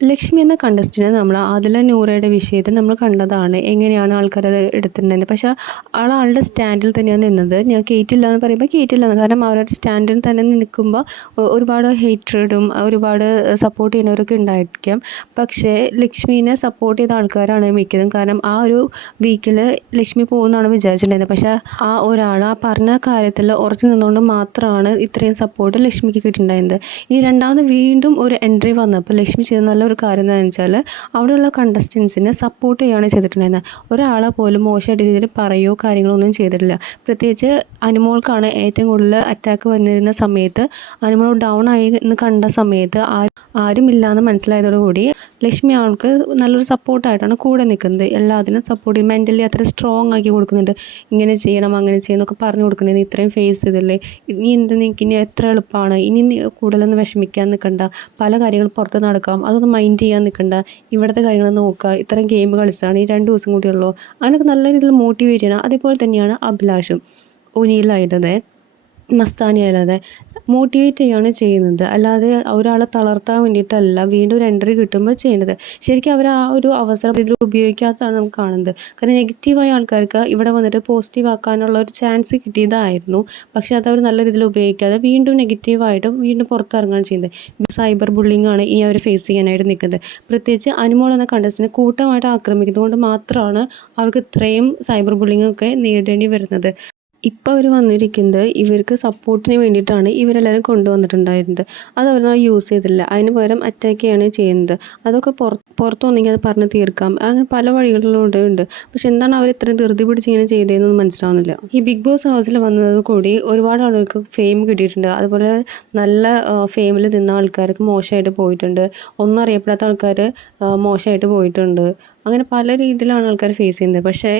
ലക്ഷ്മി എന്ന കണ്ടസ്റ്റൻറ്റിനെ നമ്മൾ ആദില നൂറയുടെ വിഷയത്തിൽ നമ്മൾ കണ്ടതാണ്. എങ്ങനെയാണ് ആൾക്കാരത് എടുത്തിട്ടുണ്ടായിരുന്നത്. പക്ഷേ ആളുടെ സ്റ്റാൻഡിൽ തന്നെയാണ് നിന്നത്. ഞാൻ കേറ്റില്ല എന്ന് പറയുമ്പോൾ കേറ്റില്ലെന്ന്. കാരണം അവരുടെ സ്റ്റാൻഡിൽ തന്നെ നിൽക്കുമ്പോൾ ഒരുപാട് ഹേറ്റ്രഡും ഒരുപാട് സപ്പോർട്ട് ചെയ്യുന്നവരൊക്കെ ഉണ്ടായിരിക്കാം. പക്ഷേ ലക്ഷ്മീനെ സപ്പോർട്ട് ചെയ്ത ആൾക്കാരാണ് മിക്കതും. കാരണം ആ ഒരു വീക്കിൽ ലക്ഷ്മി പോകുമെന്നാണ് വിചാരിച്ചിട്ടുണ്ടായിരുന്നത്. പക്ഷേ ആ ഒരാൾ ആ പറഞ്ഞ കാര്യത്തിൽ ഉറച്ചു നിന്നുകൊണ്ട് മാത്രമാണ് ഇത്രയും സപ്പോർട്ട് ലക്ഷ്മിക്ക് കിട്ടിയിട്ടുണ്ടായിരുന്നത്. ഇനി രണ്ടാമത് വീണ്ടും ഒരു എൻട്രി വന്നപ്പോൾ ലക്ഷ്മി ചെയ്ത നല്ലൊരു കാര്യം എന്താണെന്ന് വെച്ചാൽ അവിടെയുള്ള കണ്ടസ്റ്റൻസിനെ സപ്പോർട്ട് ചെയ്യുകയാണ് ചെയ്തിട്ടുണ്ടായിരുന്നത്. ഒരാളെ പോലും മോശമായിട്ട് രീതിയിൽ പറയുകയോ കാര്യങ്ങളൊന്നും ചെയ്തിട്ടില്ല. പ്രത്യേകിച്ച് അനുമോൾക്കാണ് ഏറ്റവും കൂടുതൽ അറ്റാക്ക് വന്നിരുന്ന സമയത്ത്, അനുമോൾ ഡൗൺ ആയി എന്ന് കണ്ട സമയത്ത് ആരുമില്ലാന്ന് മനസ്സിലായതോടുകൂടി ലക്ഷ്മി ആൾക്ക് നല്ലൊരു സപ്പോർട്ടായിട്ടാണ് കൂടെ നിൽക്കുന്നത്. എല്ലാത്തിനും സപ്പോർട്ട് ചെയ്യും. മെൻ്റലി അത്ര സ്ട്രോങ് ആക്കി കൊടുക്കുന്നുണ്ട്. ഇങ്ങനെ ചെയ്യണം അങ്ങനെ ചെയ്യണം എന്നൊക്കെ പറഞ്ഞു കൊടുക്കണേ. ഇത്രയും ഫേസ് ചെയ്തില്ലേ, ഇനി എന്ത് നിനക്ക് ഇനി എത്ര എളുപ്പമാണ്, ഇനി കൂടുതലൊന്നും വിഷമിക്കാൻ നിൽക്കണ്ട, പല കാര്യങ്ങളും പുറത്ത് നടക്കാം, അതൊന്നും മൈൻഡ് ചെയ്യാൻ നിൽക്കണ്ട, ഇവിടുത്തെ കാര്യങ്ങൾ നോക്കുക, ഇത്രയും ഗെയിം കളിച്ചാണ്, ഈ 2 ദിവസം കൂടിയുള്ളൂ, അങ്ങനെയൊക്കെ നല്ല രീതിയിൽ മോട്ടിവേറ്റ് ചെയ്യണം. അതേപോലെ തന്നെയാണ് അഭിലാഷും ഒനിയിലായിരുന്നത്, മസ്താനിയല്ലാതെ മോട്ടിവേറ്റ് ചെയ്യുകയാണ് ചെയ്യുന്നത്. അല്ലാതെ ഒരാളെ തളർത്താൻ വേണ്ടിയിട്ടല്ല വീണ്ടും ഒരു എൻട്രി കിട്ടുമ്പോൾ ചെയ്യേണ്ടത്. ശരിക്കും അവർ ആ ഒരു അവസരം ഇതിൽ ഉപയോഗിക്കാത്തതാണ് നമുക്ക് കാണുന്നത്. കാരണം നെഗറ്റീവായ ആൾക്കാർക്ക് ഇവിടെ വന്നിട്ട് പോസിറ്റീവ് ആക്കാനുള്ള ഒരു ചാൻസ് കിട്ടിയതായിരുന്നു. പക്ഷേ അതവർ നല്ല രീതിയിൽ ഉപയോഗിക്കാതെ വീണ്ടും നെഗറ്റീവായിട്ടും വീണ്ടും പുറത്തിറങ്ങുകയാണ് ചെയ്യുന്നത്. സൈബർ ബുള്ളിങ് ആണ് ഇനി അവർ ഫേസ് ചെയ്യാനായിട്ട് നിൽക്കുന്നത്. പ്രത്യേകിച്ച് അനുമോൾ എന്ന കണ്ടസ്റ്റൻറ്റിനെ കൂട്ടമായിട്ട് ആക്രമിക്കുന്നത് കൊണ്ട് മാത്രമാണ് അവർക്ക് ഇത്രയും സൈബർ ബുള്ളിങ് ഒക്കെ നേരിടേണ്ടി വരുന്നത്. ഇപ്പോൾ അവർ വന്നിരിക്കുന്നത് ഇവർക്ക് സപ്പോർട്ടിന് വേണ്ടിയിട്ടാണ് ഇവരെല്ലാവരും കൊണ്ടുവന്നിട്ടുണ്ടായിരുന്നത്. അത് അവർ യൂസ് ചെയ്തില്ല. അതിന് പകരം അറ്റാക്ക് ചെയ്യാണ് ചെയ്യുന്നത്. അതൊക്കെ പുറത്ത് വന്നെങ്കിൽ അത് പറഞ്ഞ് തീർക്കാം. അങ്ങനെ പല വഴികളിലൂടെ ഉണ്ട്. പക്ഷെ എന്താണ് അവർ ഇത്രയും ധൃതി പിടിച്ച് ഇങ്ങനെ ചെയ്തതെന്നൊന്നും മനസ്സിലാവുന്നില്ല. ഈ ബിഗ് ബോസ് ഹൗസിൽ വന്നത് കൂടി ഒരുപാട് ആളുകൾക്ക് ഫെയിം കിട്ടിയിട്ടുണ്ട്. അതുപോലെ നല്ല ഫെയിമിൽ നിന്ന ആൾക്കാർക്ക് മോശമായിട്ട് പോയിട്ടുണ്ട്. ഒന്നും അറിയപ്പെടാത്ത ആൾക്കാർ മോശമായിട്ട് പോയിട്ടുണ്ട്. അങ്ങനെ പല രീതിയിലാണ് ആൾക്കാർ ഫേസ് ചെയ്യുന്നത്. പക്ഷേ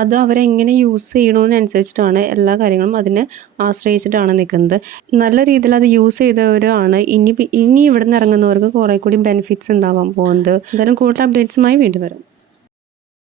അത് അവരെങ്ങനെ യൂസ് ചെയ്യണമെന്നനുസരിച്ചിട്ടാണ് എല്ലാ കാര്യങ്ങളും അതിനെ ആശ്രയിച്ചിട്ടാണ് നിൽക്കുന്നത്. നല്ല രീതിയിൽ അത് യൂസ് ചെയ്തവരാണ് ഇനി ഇവിടെ നിന്ന് ഇറങ്ങുന്നവർക്ക് കുറേ കൂടി ബെനിഫിറ്റ്സ് ഉണ്ടാവാൻ പോകുന്നത്. എന്തായാലും കൂടുതൽ അപ്ഡേറ്റ്സുമായി വീണ്ടും വരാം.